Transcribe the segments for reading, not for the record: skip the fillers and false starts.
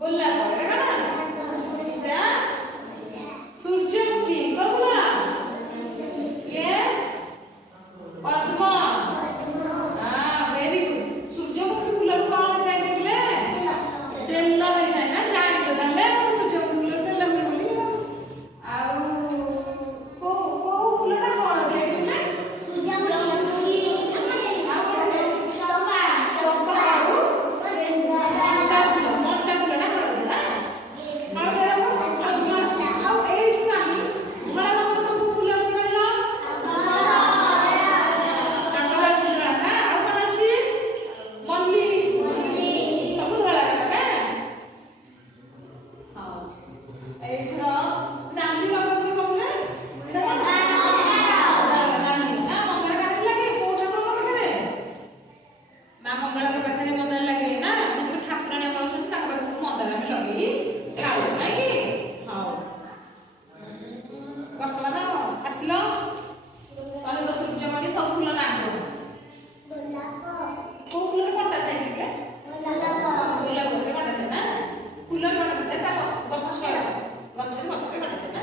ଗୋଲାପ ଏଟା କଣ ସୂର୍ଯ୍ୟମୁଖୀ କହୁନା ये पद्म वेरी गुड सूर्यमुखी फूल कौन होता है देखले तेल होता है ना जान जो दले सूर्यमुखी फूल तेल हुए बोली आउ को फूलटा कौन देखले सूर्यमुखी चंपा चंपा आउ मंडा फूलटा कौन दे ना हळदे आउ एट नाही धळा रंगर को फूल अछि कहला काकरा छिला ना आउ कोन अछि मल्ली सब धळा ना हां एथरा नाली रंगर को कहले नाली ना मंगल का लागे कोठा को पाखरे ना मंगल के पाखरे मंदर लागे ना जति ठाकुराणी कहउछन ताका पाखरे सब मंदर में लगेई खाउ नै कि हां वर्तमान आसलो अरे तो सूर्यमणि सब फूल ना को फूल पट्टा थे निकले गोलाप गछ पट्टा थे ना फूल पट्टा थे ता गछ गछ पत्ते पट्टा थे ना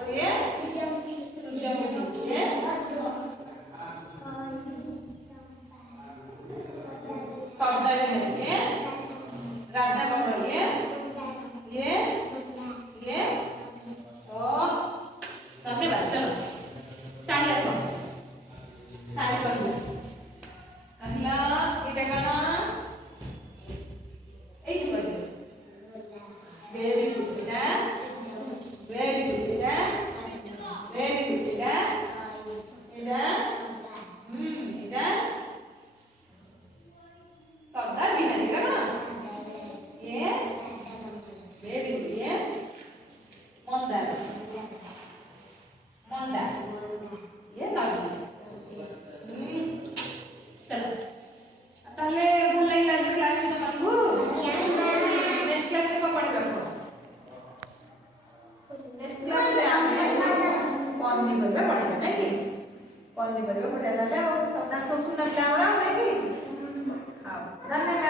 अब ये सूर्यमुखी ये शब्द ये राधा कमल ये तो धन्यवाद चलो साड़ी आस साड़ी कहला कहला एटा कना एई कहले वेरी गुड बेटा वेरी गुड बेटा वेरी गुड बेटा एटा एटा शब्द बिहारी कना ये वेरी गुड ये मंदार मंदा ये नर्गिस चलो ताले भल लागला जे क्लास में मानबू नेक्स्ट क्लास में पढ़बा नेक्स्ट क्लास में आमे पन्नी बरबा पढ़बा नै कि पन्नी बरबा पढ़ला ले और सब सुंदर लागला नै कि हां धन्यवाद।